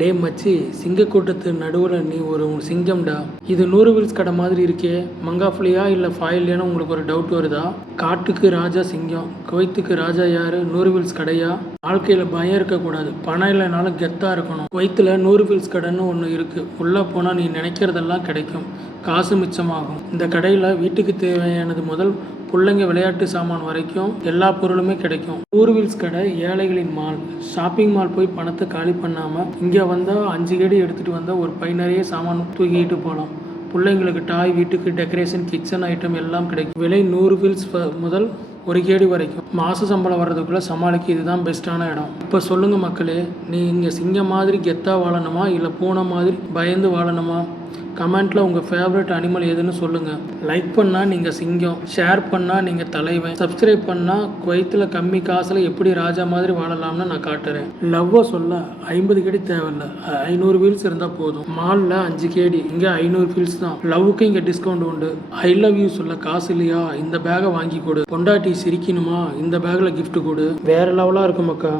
டே மச்சி, சிங்க கூட்டத்து நடுவில் நீ ஒரு சிங்கம்டா. இது 100 வீல்ஸ் கடை மாதிரி இருக்கே, மங்காஃப்லியா இல்லை ஃபாயில்லையான்னு உங்களுக்கு ஒரு டவுட் வருதா? காட்டுக்கு ராஜா சிங்கம், குவைத்துக்கு ராஜா யாரு? 100 வீல்ஸ் கடையா? வாழ்க்கையில் பயம் இருக்கக்கூடாது, பணம் இல்லைனாலும் கெத்தாக இருக்கணும். குவைத்தில் 100 வீல்ஸ் கடைன்னு ஒன்று இருக்குது. உள்ளே போனால் நீ நினைக்கிறதெல்லாம் கிடைக்கும், காசு மிச்சமாகும். இந்த கடையில் வீட்டுக்கு தேவையானது முதல் பிள்ளைங்க விளையாட்டு சாமான் வரைக்கும் எல்லா பொருளுமே கிடைக்கும். 100 வீல்ஸ் கடை ஏழைகளின் மால். ஷாப்பிங் மால் போய் பணத்தை காலி பண்ணாமல் இங்கே வந்தால் 5 கேடி எடுத்துகிட்டு வந்தால் ஒரு பை நிறைய சாமான் தூக்கிட்டு போகலாம். பிள்ளைங்களுக்கு டாய், வீட்டுக்கு டெக்கரேஷன், கிச்சன் ஐட்டம் எல்லாம் கிடைக்கும். விலை 100 வீல்ஸ் முதல் 1 கேடி வரைக்கும். மாத சம்பளம் வர்றதுக்குள்ளே சமாளிக்க இதுதான் பெஸ்ட்டான இடம். இப்போ சொல்லுங்கள் மக்களே, நீ இங்கே சிங்கம் மாதிரி கெத்தாக வாழணுமா இல்லை பூனை மாதிரி பயந்து வாழணுமா? கமெண்ட்டில் உங்கள் ஃபேவரட் அனிமல் எதுன்னு சொல்லுங்கள். லைக் பண்ணால் நீங்கள் சிங்கம், ஷேர் பண்ணால் நீங்கள் தலைவன், சப்ஸ்கிரைப் பண்ணால் குவைத்தில் கம்மி காசில் எப்படி ராஜா மாதிரி வாழலாம்னு நான் காட்டுறேன். லவ்வை சொல்ல 50 கேடி தேவையில்லை, 500 வீல்ஸ் இருந்தால் போதும். மாலில் 5 கேடி, இங்கே 500 வீல்ஸ் தான். லவ்வுக்கு இங்கே டிஸ்கவுண்ட் உண்டு. ஐ லவ் யூ சொல்ல காசு இல்லையா, இந்த பேகை வாங்கி கொடு. பொண்டாட்டி சிரிக்கணுமா, இந்த பேக்கில் கிஃப்ட் கொடு. வேறு லெவலாக இருக்கும் மக்கா.